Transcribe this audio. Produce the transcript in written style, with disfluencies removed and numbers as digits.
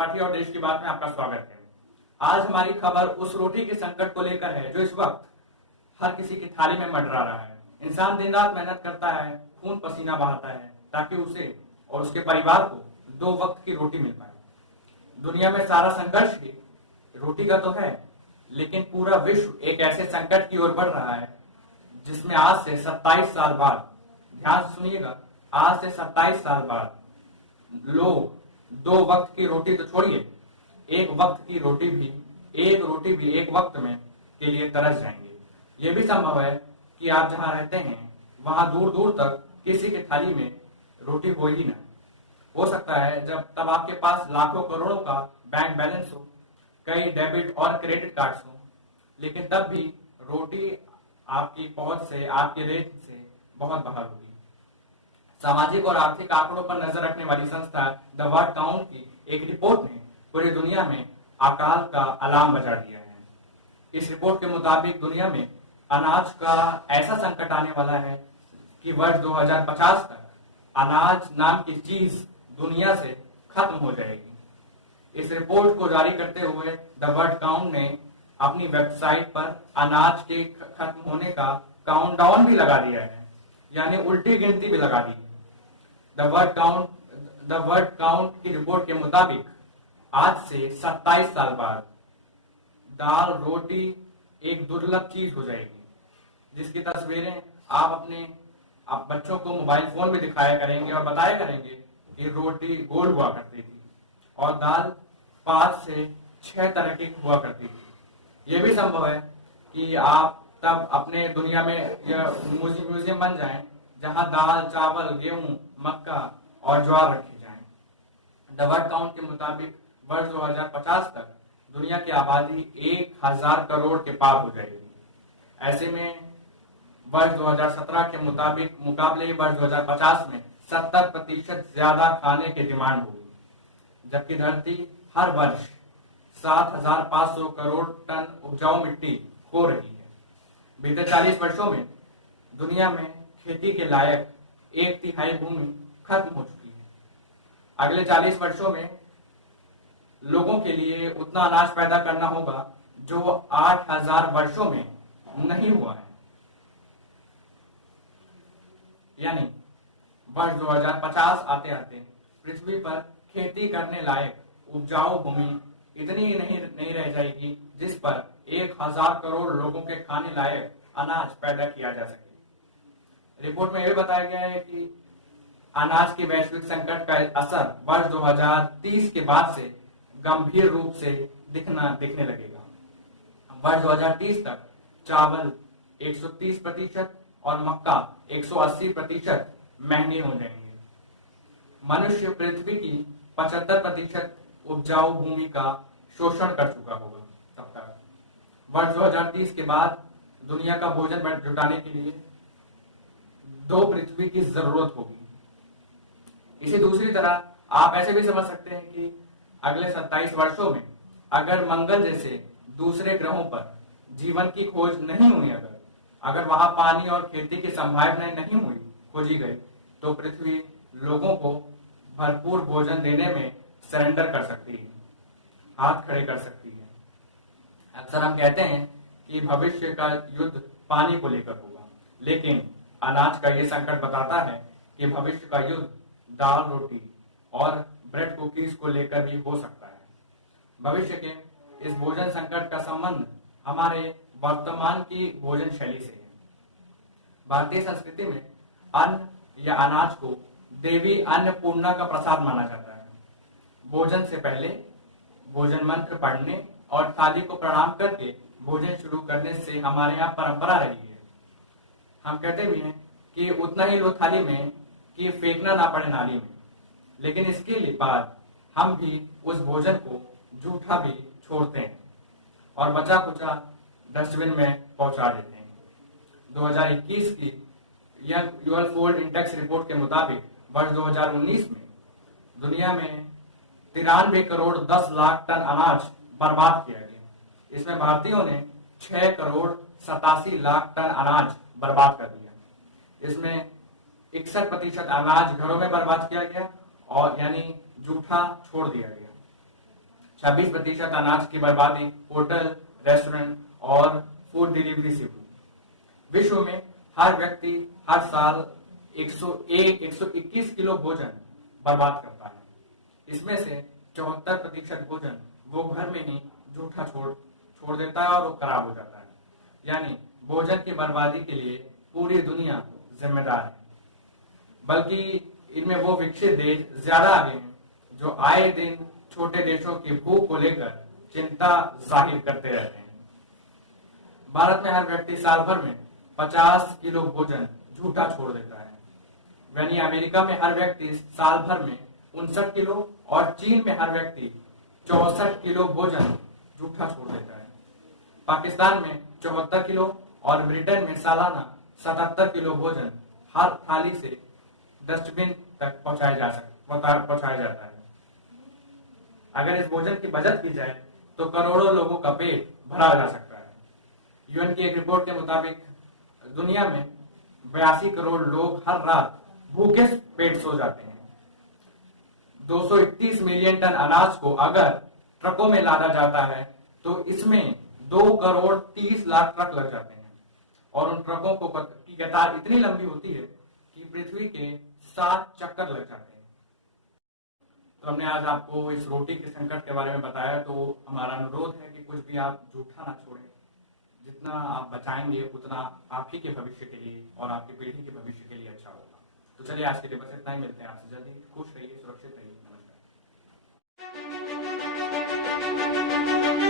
त्रिपाठी और देश की बात में आपका स्वागत है। आज हमारी खबर उस रोटी के संकट को लेकर है जो इस वक्त हर किसी की थाली में मंडरा रहा है। इंसान दिन रात मेहनत करता है, खून पसीना बहाता है ताकि उसे और उसके परिवार को 2 वक्त की रोटी मिल पाए। दुनिया में सारा संघर्ष ही रोटी का तो है, लेकिन पूरा विश्व एक ऐसे संकट की ओर बढ़ रहा है जिसमें आज से 27 साल बाद, ध्यान से सुनिएगा, आज से 27 साल बाद लोग 2 वक्त की रोटी तो छोड़िए, एक वक्त की रोटी भी, एक रोटी भी एक वक्त में के लिए तरस जाएंगे। यह भी संभव है कि आप जहां रहते हैं वहां दूर दूर तक किसी की थाली में रोटी हो ही ना। हो सकता है जब तब आपके पास लाखों करोड़ों का बैंक बैलेंस हो, कई डेबिट और क्रेडिट कार्ड्स हो, लेकिन तब भी रोटी आपकी पहुंच से, आपके रेंज से बहुत बाहर होगी। सामाजिक और आर्थिक आंकड़ों पर नजर रखने वाली संस्था द वर्ल्ड काउंट की एक रिपोर्ट ने पूरी दुनिया में अकाल का अलार्म बजा दिया है। इस रिपोर्ट के मुताबिक दुनिया में अनाज का ऐसा संकट आने वाला है कि वर्ष 2050 तक अनाज नाम की चीज दुनिया से खत्म हो जाएगी। इस रिपोर्ट को जारी करते हुए द वर्ल्ड काउंट ने अपनी वेबसाइट पर अनाज के खत्म होने का काउंटडाउन भी लगा दिया है, यानी उल्टी गिनती भी लगा दी है। द वर्ल्ड काउंट की रिपोर्ट के मुताबिक आज से 27 साल बाद दाल रोटी एक दुर्लभ चीज हो जाएगी, जिसकी तस्वीरें आप बच्चों को मोबाइल फोन में दिखाया करेंगे और बताया करेंगे कि रोटी गोल हुआ करती थी और दाल 5 से 6 तरह की हुआ करती थी। यह भी संभव है कि आप तब अपने दुनिया में म्यूजियम बन जाएं जहां दाल, चावल, गेहूं, मक्का और ज्वार रखे जाएं। द वर्ल्ड काउंट के मुताबिक वर्ष 2050 तक दुनिया की आबादी 1000 करोड़ के पार हो जाएगी। ऐसे में वर्ष 2017 के मुकाबले वर्ष 2050 में 70% ज्यादा खाने की डिमांड होगी, जबकि धरती हर वर्ष 7500 करोड़ टन उपजाऊ मिट्टी खो रही है। बीते 40 वर्षों में दुनिया में खेती के लायक 1/3 भूमि खत्म हो चुकी है। अगले 40 वर्षों में लोगों के लिए उतना अनाज पैदा करना होगा जो 8000 वर्षों में नहीं हुआ है। यानी वर्ष 2050 आते आते पृथ्वी पर खेती करने लायक उपजाऊ भूमि इतनी नहीं रह जाएगी जिस पर 1000 करोड़ लोगों के खाने लायक अनाज पैदा किया जा सके। रिपोर्ट में यह बताया गया है कि अनाज के वैश्विक संकट का असर वर्ष 2030 के बाद से गंभीर रूप से दिखने लगेगा। वर्ष 2030 तक चावल 130% और मक्का 180% महंगे हो जाएंगे। मनुष्य पृथ्वी की 75% उपजाऊ भूमि का शोषण कर चुका होगा तब तक। वर्ष 2030 के बाद दुनिया का भोजन जुटाने के लिए 2 पृथ्वी की जरूरत होगी। इसी दूसरी तरह आप ऐसे भी समझ सकते हैं कि अगले 27 वर्षों में अगर मंगल जैसे दूसरे ग्रहों पर जीवन की खोज नहीं हुई, अगर वहां पानी और खेती की संभावनाएं नहीं हुई, खोजी गई, तो पृथ्वी लोगों को भरपूर भोजन देने में सरेंडर कर सकती है, हाथ खड़े कर सकती है। अक्सर हम कहते हैं कि भविष्य का युद्ध पानी को लेकर होगा, लेकिन अनाज का ये संकट बताता है कि भविष्य का युद्ध दाल रोटी और ब्रेड कुकीज को लेकर भी हो सकता है। भविष्य के इस भोजन संकट का संबंध हमारे वर्तमान की भोजन शैली से है। भारतीय संस्कृति में अन्न या अनाज को देवी अन्नपूर्णा का प्रसाद माना जाता है। भोजन से पहले भोजन मंत्र पढ़ने और थाली को प्रणाम करके भोजन शुरू करने से हमारे यहाँ परंपरा रही है। हम कहते भी हैं कि उतना ही लो थाली में कि फेंकना ना पड़े नाली में, लेकिन इसके लिए बाद हम भी उस भोजन को जूठा भी छोड़ते हैं और बचा कुचा डस्टबिन में पहुंचा देते हैं। 2021 की यूएल फूड इंडेक्स रिपोर्ट के मुताबिक वर्ष 2019 में दुनिया में 93 करोड़ 10 लाख टन अनाज बर्बाद किया गया। इसमें भारतीयों ने 6 करोड़ 87 लाख टन अनाज बर्बाद कर दिया। इसमें 61% अनाज घरों में बर्बाद किया गया और यानी जूठा छोड़ दिया गया। 26% अनाज की बर्बादी होटल, रेस्टोरेंट और फूड डिलीवरी से हुई। विश्व में हर व्यक्ति हर साल 121 किलो भोजन बर्बाद करता है। इसमें से 74% भोजन वो घर में ही जूठा छोड़ देता है और वो खराब हो जाता है। यानी भोजन की बर्बादी के लिए पूरी दुनिया जिम्मेदार है। बल्कि इनमें वो विकसित देश ज्यादा आगे हैं जो आए दिन छोटे देशों की भूख को लेकर चिंता जाहिर करते रहते हैं। भारत में हर व्यक्ति साल भर में 50 किलो भोजन झूठा छोड़ देता है। वहीं अमेरिका में हर व्यक्ति साल भर में 59 किलो और चीन में हर व्यक्ति 64 किलो भोजन झूठा छोड़ देता है। पाकिस्तान में 74 किलो और ब्रिटेन में सालाना 77 किलो भोजन हर थाली से डस्टबिन तक पहुंचाया जाता है। अगर इस भोजन की बचत की जाए तो करोड़ों लोगों का पेट भरा जा सकता है। यूएन की एक रिपोर्ट के मुताबिक दुनिया में 82 करोड़ लोग हर रात भूखे पेट सो जाते हैं। 231 मिलियन टन अनाज को अगर ट्रकों में लादा जाता है तो इसमें 2 करोड़ 30 लाख ट्रक लग जाते हैं और उन ट्रकों की कतार इतनी लंबी होती है कि पृथ्वी के 7 चक्कर लग जाते हैं। तो हमने आज आपको इस रोटी के संकट के बारे में बताया। तो हमारा अनुरोध है कि कुछ भी आप जूठा ना छोड़ें। जितना आप बचाएंगे उतना आप ही के भविष्य के लिए और आपकी पीढ़ी के भविष्य के लिए अच्छा होगा। तो चलिए आज के लिए बस इतना ही। मिलते हैं आपसे जल्दी। खुश रहिए, सुरक्षित रहिए। नमस्कार।